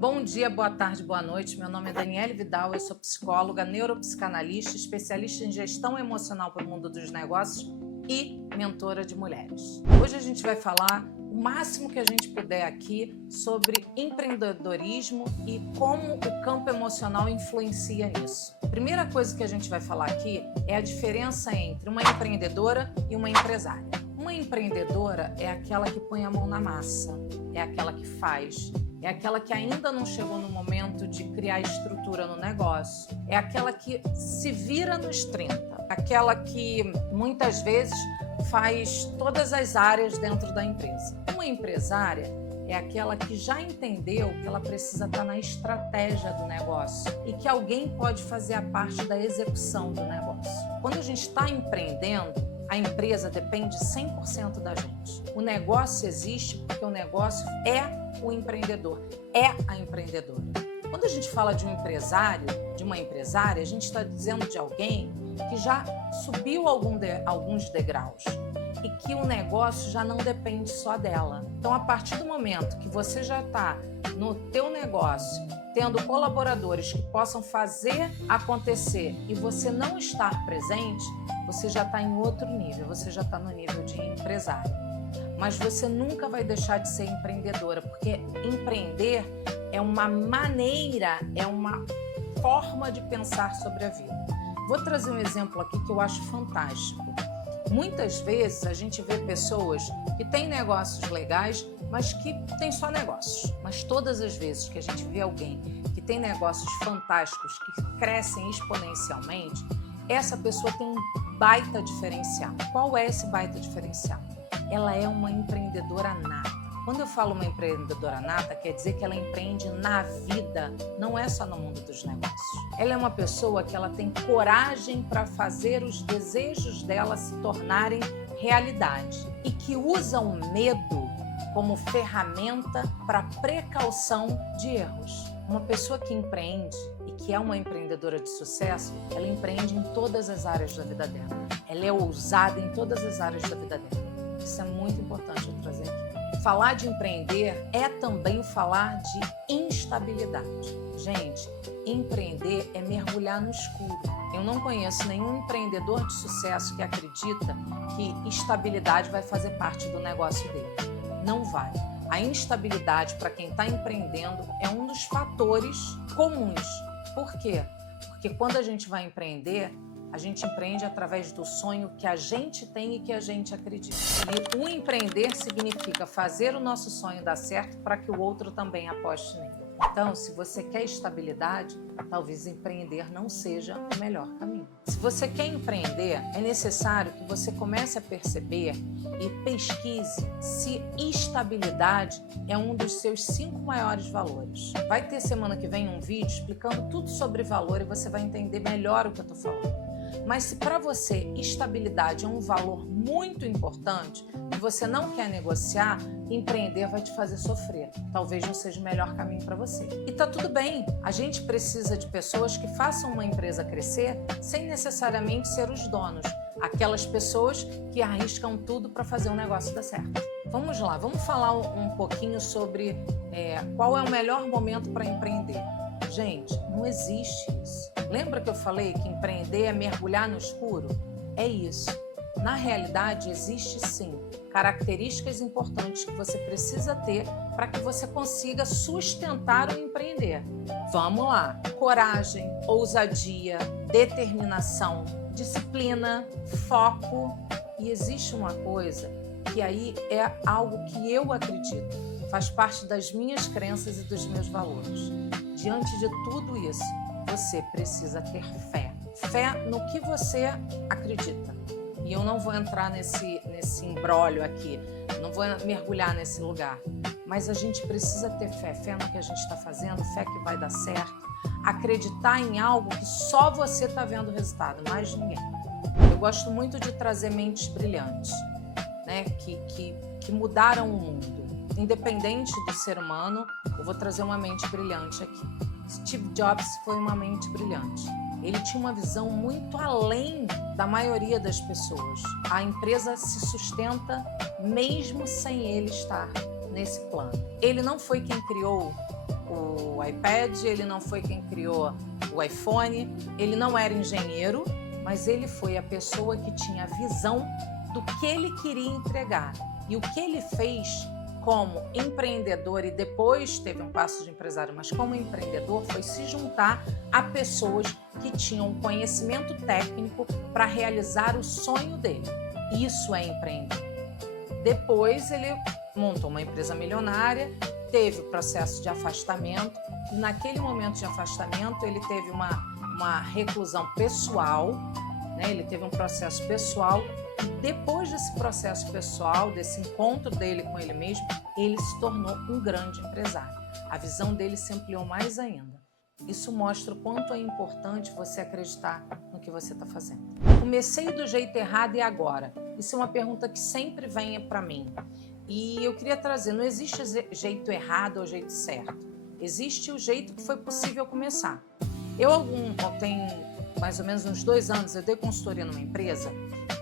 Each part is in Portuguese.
Bom dia, boa tarde, boa noite. Meu nome é Daniele Vidal, eu sou psicóloga, neuropsicanalista, especialista em gestão emocional para o mundo dos negócios e mentora de mulheres. Hoje a gente vai falar o máximo que a gente puder aqui sobre empreendedorismo e como o campo emocional influencia nisso. A primeira coisa que a gente vai falar aqui é a diferença entre uma empreendedora e uma empresária. Uma empreendedora é aquela que põe a mão na massa, é aquela que faz, é aquela que ainda não chegou no momento de criar estrutura no negócio, é aquela que se vira nos 30, aquela que muitas vezes faz todas as áreas dentro da empresa. Uma empresária é aquela que já entendeu que ela precisa estar na estratégia do negócio e que alguém pode fazer a parte da execução do negócio. Quando a gente está empreendendo, a empresa depende 100% da gente. O negócio existe porque o negócio é o empreendedor, é a empreendedora. Quando a gente fala de um empresário, de uma empresária, a gente está dizendo de alguém que já subiu alguns degraus e que o negócio já não depende só dela. Então, a partir do momento que você já está no teu negócio, tendo colaboradores que possam fazer acontecer e você não estar presente, você já está em outro nível, você já está no nível de empresário. Mas você nunca vai deixar de ser empreendedora, porque empreender é uma maneira, é uma forma de pensar sobre a vida. Vou trazer um exemplo aqui que eu acho fantástico. Muitas vezes a gente vê pessoas que têm negócios legais, mas que têm só negócios. Mas todas as vezes que a gente vê alguém que tem negócios fantásticos, que crescem exponencialmente, essa pessoa tem um baita diferencial. Qual é esse baita diferencial? Ela é uma empreendedora nata. Quando eu falo uma empreendedora nata, quer dizer que ela empreende na vida, não é só no mundo dos negócios. Ela é uma pessoa que ela tem coragem para fazer os desejos dela se tornarem realidade e que usa o medo como ferramenta para precaução de erros. Uma pessoa que empreende e que é uma empreendedora de sucesso, ela empreende em todas as áreas da vida dela. Ela é ousada em todas as áreas da vida dela. Isso é muito importante eu trazer aqui. Falar de empreender é também falar de instabilidade. Gente, empreender é mergulhar no escuro. Eu não conheço nenhum empreendedor de sucesso que acredita que estabilidade vai fazer parte do negócio dele. Não vai. A instabilidade para quem está empreendendo é um dos fatores comuns. Por quê? Porque quando a gente vai empreender, a gente empreende através do sonho que a gente tem e que a gente acredita. E o empreender significa fazer o nosso sonho dar certo para que o outro também aposte nele. Então, se você quer estabilidade, talvez empreender não seja o melhor caminho. Se você quer empreender, é necessário que você comece a perceber e pesquise se estabilidade é um dos seus 5 maiores valores. Vai ter semana que vem um vídeo explicando tudo sobre valor e você vai entender melhor o que eu estou falando. Mas se para você estabilidade é um valor muito importante e você não quer negociar, empreender vai te fazer sofrer. Talvez não seja o melhor caminho para você. E tá tudo bem. A gente precisa de pessoas que façam uma empresa crescer sem necessariamente ser os donos. Aquelas pessoas que arriscam tudo para fazer um negócio dar certo. Vamos lá, vamos falar um pouquinho sobre qual é o melhor momento para empreender. Gente, não existe isso. Lembra que eu falei que empreender é mergulhar no escuro? É isso. Na realidade, existe sim características importantes que você precisa ter para que você consiga sustentar o empreender. Vamos lá. Coragem, ousadia, determinação, disciplina, foco. E existe uma coisa que aí é algo que eu acredito, faz parte das minhas crenças e dos meus valores. Diante de tudo isso, você precisa ter fé. Fé no que você acredita. E eu não vou entrar nesse imbróglio aqui, não vou mergulhar nesse lugar. Mas a gente precisa ter fé. Fé no que a gente está fazendo, fé que vai dar certo. Acreditar em algo que só você está vendo o resultado, mais ninguém. Eu gosto muito de trazer mentes brilhantes, né? que mudaram o mundo. Independente do ser humano, eu vou trazer uma mente brilhante aqui. Steve Jobs foi uma mente brilhante. Ele tinha uma visão muito além da maioria das pessoas. A empresa se sustenta mesmo sem ele estar nesse plano. Ele não foi quem criou o iPad, ele não foi quem criou o iPhone, ele não era engenheiro, mas ele foi a pessoa que tinha a visão do que ele queria entregar. E o que ele fez como empreendedor, e depois teve um passo de empresário, mas como empreendedor, foi se juntar a pessoas que tinham conhecimento técnico para realizar o sonho dele. Isso é empreender. Depois ele montou uma empresa milionária, teve o processo de afastamento, e naquele momento de afastamento ele teve uma reclusão pessoal, né? Ele teve um processo pessoal, e depois desse processo pessoal, desse encontro dele com ele mesmo, ele se tornou um grande empresário. A visão dele se ampliou mais ainda. Isso mostra o quanto é importante você acreditar no que você está fazendo. Comecei do jeito errado e agora? Isso é uma pergunta que sempre vem para mim. E eu queria trazer, não existe jeito errado ou jeito certo. Existe o jeito que foi possível começar. Eu tenho mais ou menos uns 2 anos, eu dei consultoria numa empresa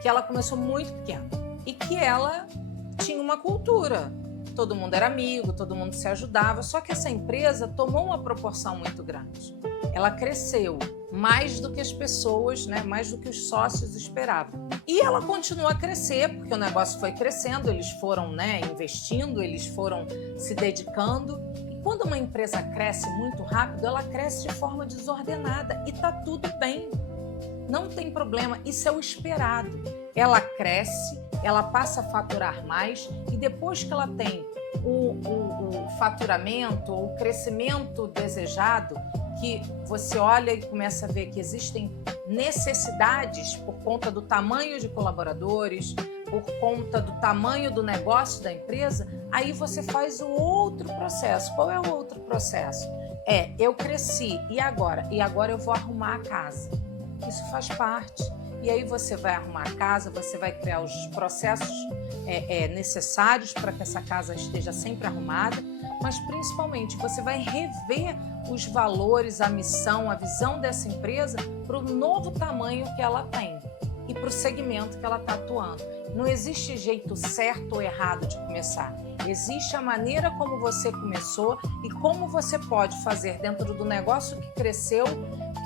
que ela começou muito pequena e que ela tinha uma cultura. Todo mundo era amigo, todo mundo se ajudava, só que essa empresa tomou uma proporção muito grande. Ela cresceu mais do que as pessoas, né, mais do que os sócios esperavam. E ela continua a crescer, porque o negócio foi crescendo, eles foram, né, investindo, eles foram se dedicando. E quando uma empresa cresce muito rápido, ela cresce de forma desordenada e tá tudo bem. Não tem problema, isso é o esperado. Ela cresce, ela passa a faturar mais e depois que ela tem o faturamento ou o crescimento desejado, que você olha e começa a ver que existem necessidades por conta do tamanho de colaboradores, por conta do tamanho do negócio da empresa, aí você faz o outro processo. Qual é o outro processo? Eu cresci, e agora? E agora eu vou arrumar a casa. Isso faz parte. E aí você vai arrumar a casa, você vai criar os processos necessários para que essa casa esteja sempre arrumada, mas principalmente você vai rever os valores, a missão, a visão dessa empresa para o novo tamanho que ela tem e para o segmento que ela está atuando. Não existe jeito certo ou errado de começar. Existe a maneira como você começou e como você pode fazer dentro do negócio que cresceu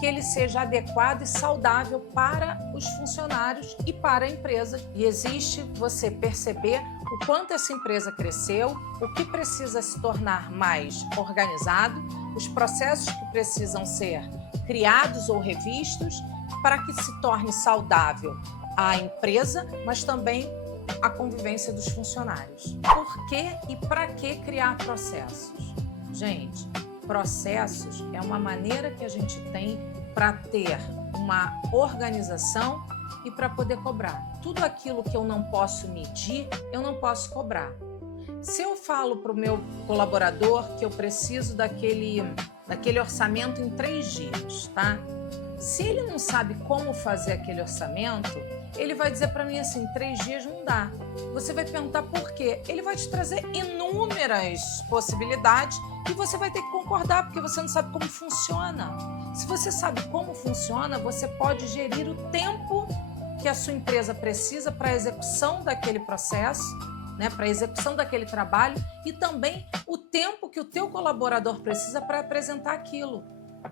que ele seja adequado e saudável para os funcionários e para a empresa. E existe você perceber o quanto essa empresa cresceu, o que precisa se tornar mais organizado, os processos que precisam ser criados ou revistos para que se torne saudável a empresa, mas também a convivência dos funcionários. Por que e para que criar processos? Gente, processos é uma maneira que a gente tem para ter uma organização e para poder cobrar. Tudo aquilo que eu não posso medir, eu não posso cobrar. Se eu falo para o meu colaborador que eu preciso daquele orçamento em 3 dias, tá? Se ele não sabe como fazer aquele orçamento, ele vai dizer para mim assim, 3 dias não dá. Você vai perguntar por quê? Ele vai te trazer inúmeras possibilidades e você vai ter que concordar, porque você não sabe como funciona. Se você sabe como funciona, você pode gerir o tempo que a sua empresa precisa para a execução daquele processo, né, para a execução daquele trabalho e também o tempo que o teu colaborador precisa para apresentar aquilo.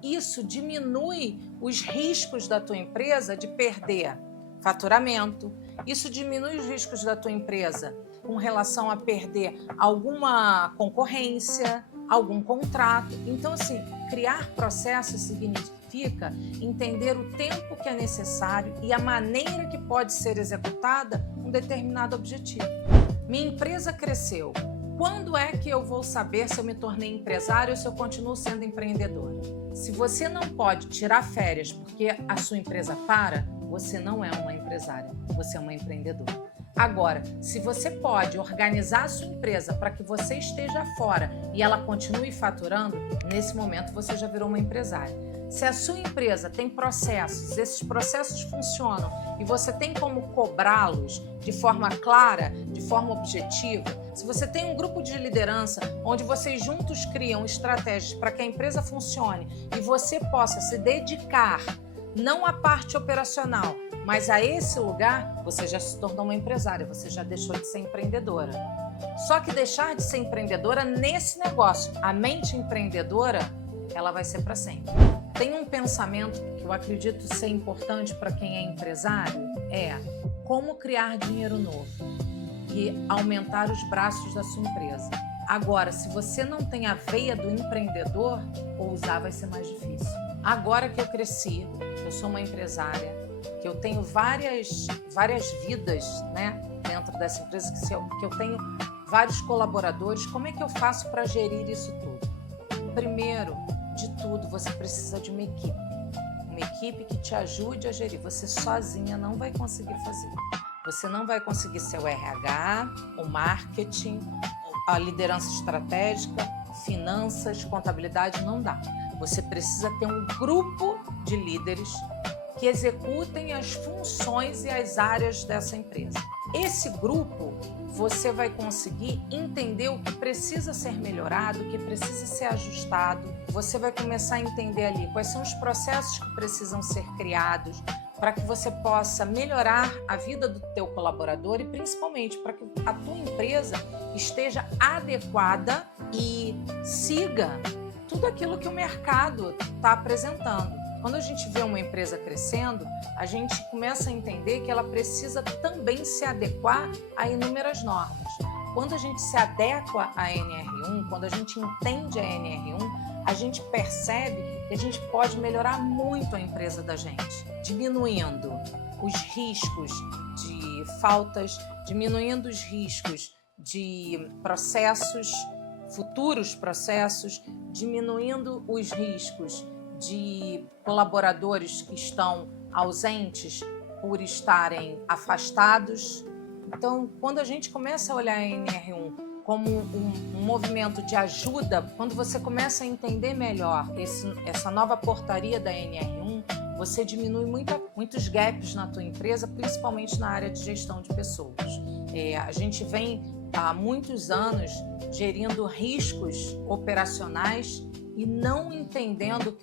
Isso diminui os riscos da tua empresa de perder faturamento, isso diminui os riscos da tua empresa com relação a perder alguma concorrência, algum contrato. Então, assim, criar processos significa entender o tempo que é necessário e a maneira que pode ser executada um determinado objetivo. Minha empresa cresceu. Quando é que eu vou saber se eu me tornei empresário ou se eu continuo sendo empreendedora? Se você não pode tirar férias porque a sua empresa para, você não é uma empresária, você é uma empreendedora. Agora, se você pode organizar a sua empresa para que você esteja fora e ela continue faturando, nesse momento você já virou uma empresária. Se a sua empresa tem processos, esses processos funcionam e você tem como cobrá-los de forma clara, de forma objetiva, se você tem um grupo de liderança onde vocês juntos criam estratégias para que a empresa funcione e você possa se dedicar não à parte operacional, mas a esse lugar, você já se tornou uma empresária, você já deixou de ser empreendedora. Só que deixar de ser empreendedora nesse negócio, a mente empreendedora, ela vai ser para sempre. Tem um pensamento que eu acredito ser importante para quem é empresário, é como criar dinheiro novo e aumentar os braços da sua empresa. Agora, se você não tem a veia do empreendedor, ousar vai ser mais difícil. Agora que eu cresci, eu sou uma empresária, que eu tenho várias vidas, né, dentro dessa empresa, que eu tenho vários colaboradores, como é que eu faço para gerir isso tudo? Primeiro de tudo, você precisa de uma equipe que te ajude a gerir. Você sozinha não vai conseguir fazer. Você não vai conseguir ser o RH, o marketing, a liderança estratégica, finanças, contabilidade, não dá. Você precisa ter um grupo de líderes que executem as funções e as áreas dessa empresa. Esse grupo, você vai conseguir entender o que precisa ser melhorado, o que precisa ser ajustado. Você vai começar a entender ali quais são os processos que precisam ser criados para que você possa melhorar a vida do teu colaborador e principalmente para que a tua empresa esteja adequada e siga tudo aquilo que o mercado está apresentando. Quando a gente vê uma empresa crescendo, a gente começa a entender que ela precisa também se adequar a inúmeras normas. Quando a gente se adequa à NR1, quando a gente entende a NR1, a gente percebe que a gente pode melhorar muito a empresa da gente, diminuindo os riscos de faltas, diminuindo os riscos de processos, futuros processos, diminuindo os riscos de colaboradores que estão ausentes por estarem afastados. Então, quando a gente começa a olhar a NR1 como um movimento de ajuda, quando você começa a entender melhor essa nova portaria da NR1, você diminui muitos gaps na tua empresa, principalmente na área de gestão de pessoas. A gente vem há muitos anos gerindo riscos operacionais e não entendendo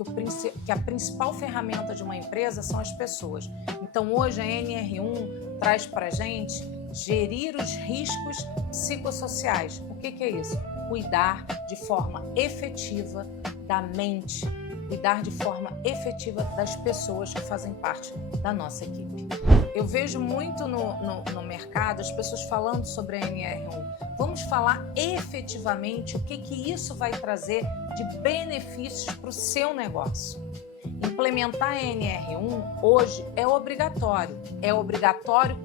que a principal ferramenta de uma empresa são as pessoas. Então, hoje, a NR1 traz para a gente gerir os riscos psicossociais. O que é isso? Cuidar de forma efetiva da mente, cuidar de forma efetiva das pessoas que fazem parte da nossa equipe. Eu vejo muito no mercado as pessoas falando sobre a NR1. Vamos falar efetivamente o que isso vai trazer de benefícios para o seu negócio. Implementar a NR1 hoje é obrigatório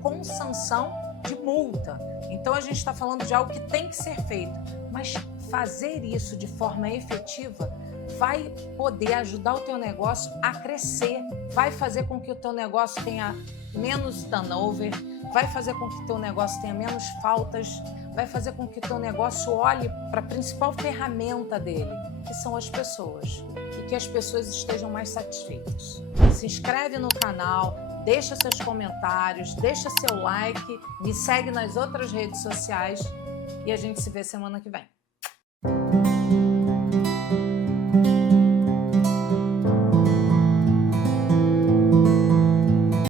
com sanção de multa. Então a gente está falando de algo que tem que ser feito, mas fazer isso de forma efetiva vai poder ajudar o teu negócio a crescer, vai fazer com que o teu negócio tenha menos turnover, vai fazer com que o teu negócio tenha menos faltas, vai fazer com que o teu negócio olhe para a principal ferramenta dele, que são as pessoas, e que as pessoas estejam mais satisfeitas. Se inscreve no canal, deixa seus comentários, deixa seu like, me segue nas outras redes sociais e a gente se vê semana que vem.